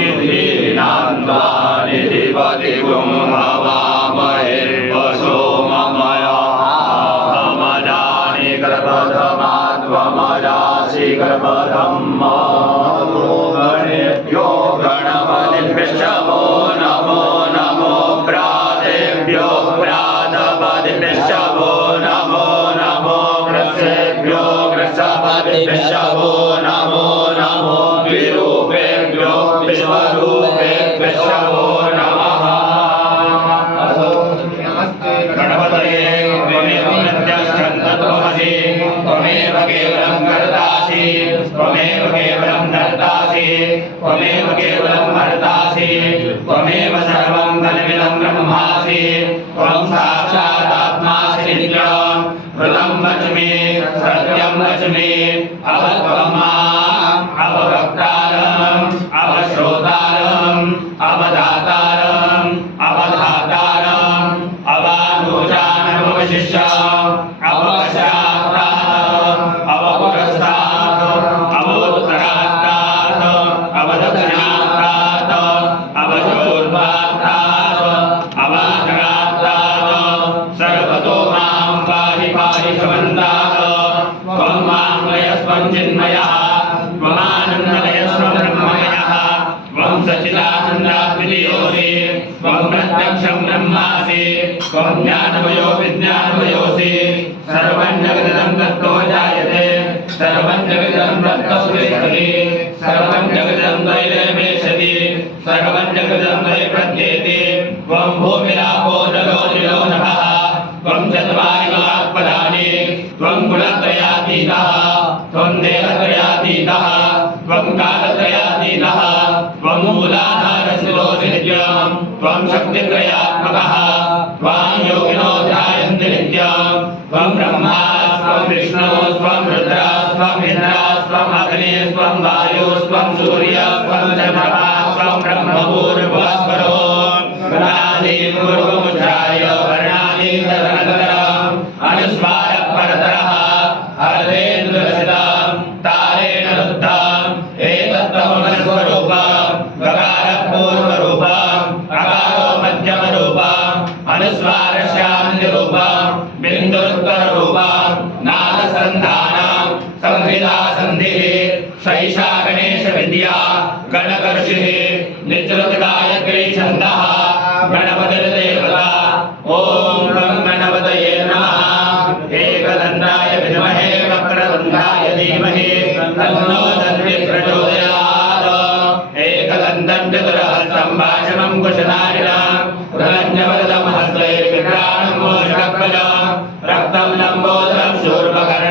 निधिनान्त्वा निधिपतिगुं हवामहे वसो ममया मजानि गर्भधमात्वमजासि गर्भधम्मा गणेभ्यो गणपतिभ्यश्च वो नमो नमो प्रातेभ्यो प्रातपतिभ्यश्च वो नमो नमो ग्रसेभ्यो ग्रसपतिभ्यश्च वो नमो नमो विरूपेभ्यो विश्वरूपेभ्यश्च वो नमः। गणपतये त्वमेव प्रत्यक्षन्तत्वमसि त्वमेव केवलं कर्तासि त्वमेव केवलं धर्तासि त्वमेव केवलं भर्तासि त्वमेव सर्वं कल्पितं ब्रह्मासि त्वं साक्षात् आत्मासि नित्यं कृतं वच्मि सत्यं वच्मि अवत्वं माम् अवभक्तारम् अवश्रोतारम् अवदातारम् अवधातारम् अवानुजानमवशिष्य अवपश्चात्तात् अवपुरस्तात् अवोत्तरात्तात् अवदक्षिणात्तात् अवचोर्वात्तात् अवाधरात्तात् सर्वतो मां पाहि पाहि समन्तात् त्वं वाङ्मयस्त्वं चिन्मयः त्वमानन्दमयस्त्वं ब्रह्ममयः त्वं सच्चिदानन्दाद्वितीयोऽसि त्वं प्रत्यक्षं ब्रह्मासि त्वं ज्ञानमयो विज्ञानमयोऽसि सर्वं जगदिदं तत्तो जायते सर्वं जगदिदं तत्तो तिष्ठति सर्वं जगदिदं त्रैलोक्येषति सर्वं जगदिदं त्रैप्रत्येति त्वं भूमिरापो जलो निलो नभः त्वं चत्वारि वाक्पदानि त्वं गुणत्रयातीतः त्वं देहत्रयातीतः त्वं कालत्रयातीतः त्वं मूलाधारस्थितोऽसि नित्यं त्वं शक्तित्रयात्मकः त्वां योगिनो ध्यायन्ति नित्यं त्वं ब्रह्मा त्वं विष्णुः त्वं रुद्रः त्वं इन्द्रः त्वम् अग्निः त्वं वायुः त्वं सूर्यः त्वं चन्द्रमः त्वं ब्रह्मभूर्भुवस्वरो गणादीन् पूर्वमुज्झाय वर्णादि तदनन्तरम् अनुस्वारः परतरः हरेन्द्रसितं तारेण रुद्धम् एतत्त्वमनुस्वरूपम् गकारः पूर्वरूपम् अकारो मध्यमरूपम् अनुस्वारस्यान्त्यरूपम् बिन्दुरुत्तररूपम् नादसन्धानम् संहिता सन्धिः सैषा गणेशविद्या गणकर्षिः निजृतगायत्री छन्दः गणपतिर्देवता ॐ गं गणपतये नमः एकदन्ताय विद्महे वक्रतुण्डाय धीमहि तन्नो दन्तिः प्रचोदयात् एकदन्तं चतुरहस्तं भाषणं कुशधारिणा